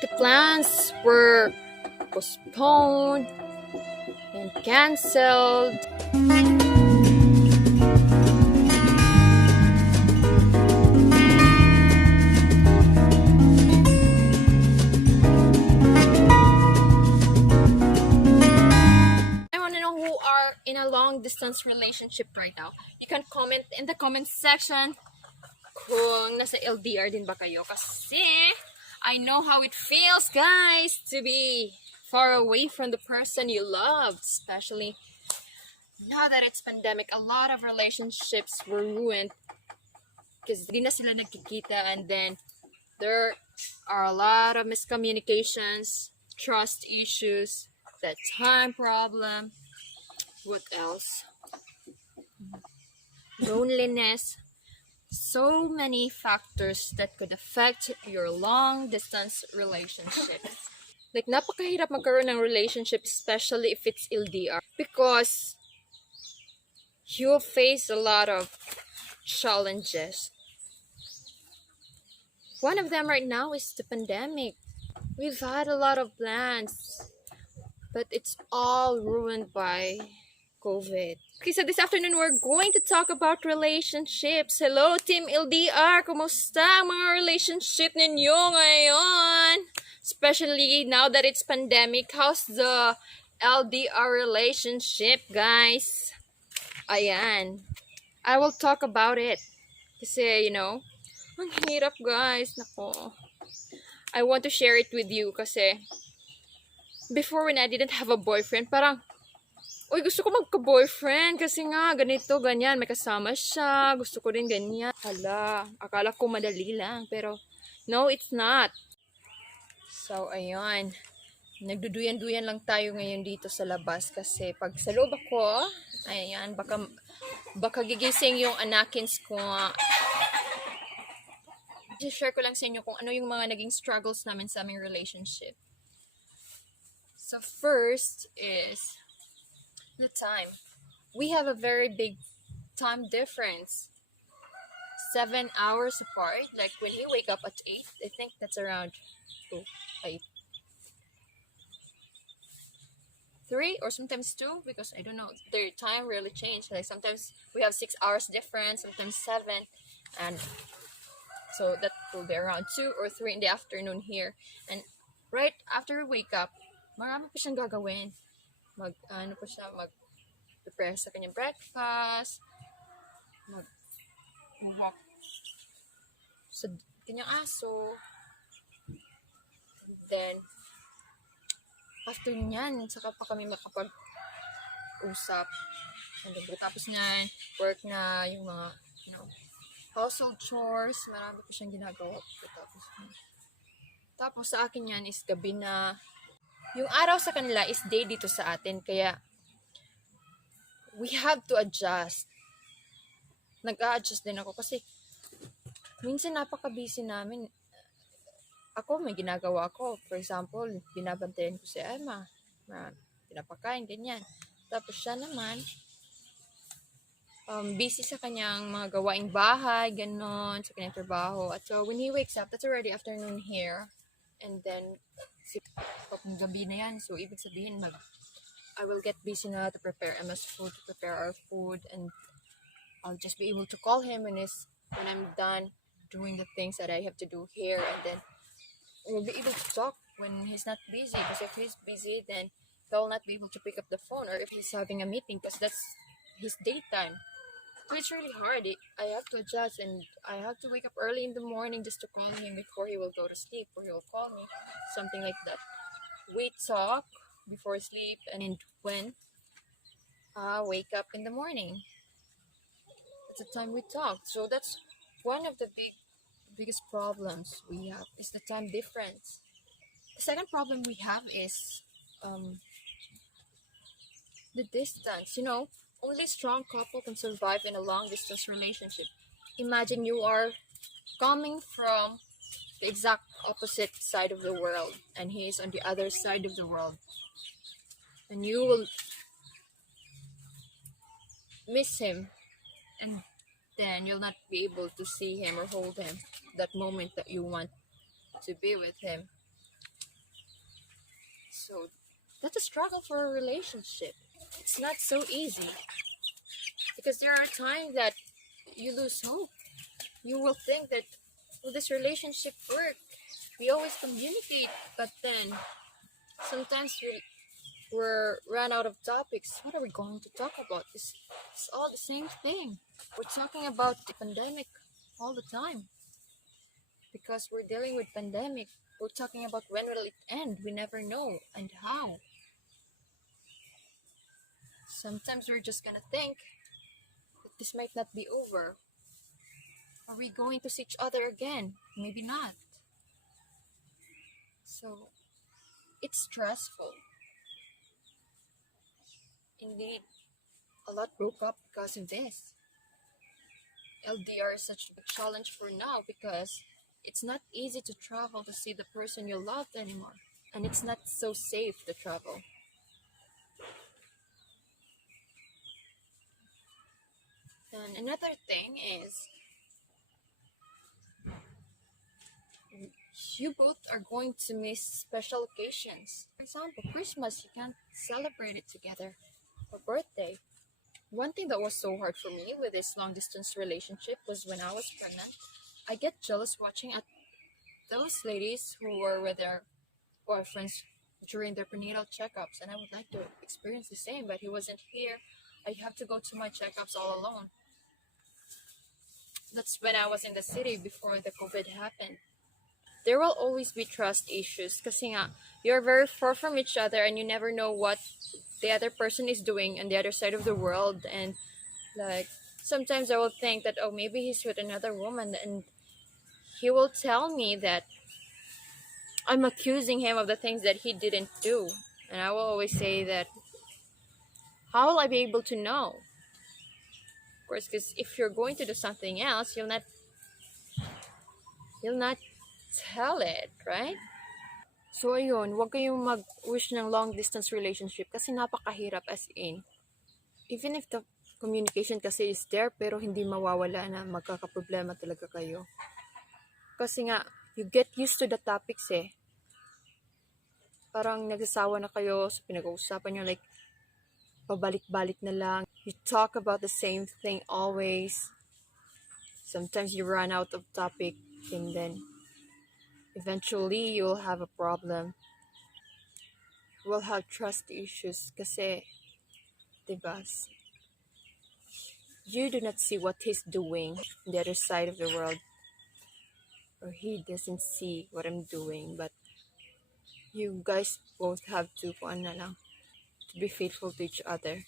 The plans were postponed and cancelled. I want to know who are in a long distance relationship right now. You can comment in the comment section kung nasa LDR din ba kayo, kasi I know how it feels, guys, to be far away from the person you love, especially now that it's pandemic. A lot of relationships were ruined because di na sila nagkikita, and then there are a lot of miscommunications, trust issues, that time problem, what else? Loneliness. So many factors that could affect your long distance relationship. Like, napakahirap magkaroon ng relationship, especially if it's LDR, because you'll face a lot of challenges. One of them right now is the pandemic. We've had a lot of plans, but it's all ruined by COVID. Okay, so this afternoon we're going to talk about relationships. Hello, Team LDR! Kumusta ang mga relationship ninyo ngayon? Especially now that it's pandemic, how's the LDR relationship, guys? Ayan. I will talk about it. Kasi, ang hirap, guys. Nako. I want to share it with you kasi before, when I didn't have a boyfriend, parang, uy, gusto ko magka-boyfriend kasi nga, ganito, ganyan, may kasama siya, gusto ko rin ganyan. Hala, akala ko madali lang, pero no, it's not. So, ayun, nagduduyan-duyan lang tayo ngayon dito sa labas kasi pag sa loob ako, ayan, baka gigising yung anakins ko. I-share ko lang sa inyo kung ano yung mga naging struggles namin sa aming relationship. So, first is the time. We have a very big time difference. 7 hours apart. Like when he wake up at 8, I think that's around 8. 3 or sometimes 2, because I don't know, their time really changed. Like sometimes we have 6 hours difference, sometimes 7, and so that will be around 2 or 3 in the afternoon here. And right after we wake up, marami pa siyang gagawin. Mag-prepare sa kanyang breakfast, mag-walk sa kanyang aso. Then, after nyan, saka pa kami makapag-usap. And then, tapos nyan, work na, yung mga, household chores, marami pa siyang ginagawa. Tapos sa akin yan is gabi na. Yung araw sa kanila is day dito sa atin, kaya we have to adjust. Nag-a-adjust din ako kasi minsan napaka-busy namin. Ako, may ginagawa ako. For example, binabantayan ko si Emma. Pinapakain, ganyan. Tapos siya naman, busy sa kanyang mga gawaing bahay, ganon, sa kanyang trabaho. At so, when he wakes up, that's already afternoon here. And then, gabi na yan. So, ibig sabihin, I will get busy na to prepare Emma's food, to prepare our food, and I'll just be able to call him when I'm done doing the things that I have to do here, and then we'll be able to talk when he's not busy. Because if he's busy, then he'll not be able to pick up the phone, or if he's having a meeting, because that's his daytime. So it's really hard. I have to adjust, and I have to wake up early in the morning just to call him before he will go to sleep, or he will call me, something like that. We talk before sleep, and when I wake up in the morning, that's the time we talk. So that's one of the biggest problems we have, is the time difference. The second problem we have is the distance. Only strong couple can survive in a long distance relationship. Imagine you are coming from the exact opposite side of the world, and he is on the other side of the world, and you will miss him, and then you'll not be able to see him or hold him that moment that you want to be with him. So that's a struggle for a relationship. It's not so easy because there are times that you lose hope. You will think that, will this relationship work? We always communicate, but then sometimes we're run out of topics. What are we going to talk about? It's all the same thing. We're talking about the pandemic all the time because we're dealing with pandemic. We're talking about when will it end? We never know and how. Sometimes we're just gonna think that this might not be over. Are we going to see each other again? Maybe not. So it's stressful. Indeed, a lot broke up because of this. LDR is such a big challenge for now because it's not easy to travel to see the person you loved anymore. And it's not so safe to travel. And another thing is, you both are going to miss special occasions. For example, Christmas, you can't celebrate it together. Or birthday. One thing that was so hard for me with this long distance relationship was when I was pregnant. I get jealous watching at those ladies who were with their boyfriends during their prenatal checkups, and I would like to experience the same, but he wasn't here. I have to go to my checkups all alone. That's when I was in the city before the COVID happened. There will always be trust issues kasi nga, you're very far from each other and you never know what the other person is doing on the other side of the world. And like, sometimes I will think that, oh, maybe he's with another woman, and he will tell me that I'm accusing him of the things that he didn't do. And I will always say that, how will I be able to know? Of course, because if you're going to do something else, you'll not tell it, right? So ayun, huwag kayong mag-wish ng long distance relationship kasi napakahirap, as in. Even if the communication kasi is there, pero hindi mawawala na magkakaproblema talaga kayo. Kasi nga, you get used to the topics eh. Parang nagsasawa na kayo sa pinag-uusapan nyo, like, pabalik-balik na lang. You talk about the same thing always. Sometimes you run out of topic, and then eventually you'll have a problem. We'll have trust issues kasi, diba, you do not see what he's doing on the other side of the world, or he doesn't see what I'm doing, but you guys both have to to be faithful to each other.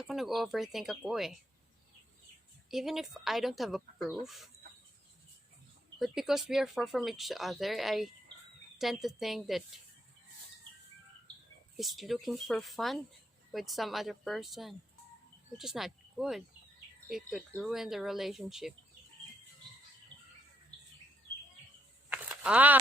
Ako nag-overthink ako eh. Even if I don't have a proof, but because we are far from each other, I tend to think that he's looking for fun with some other person, which is not good. It could ruin the relationship. Ah!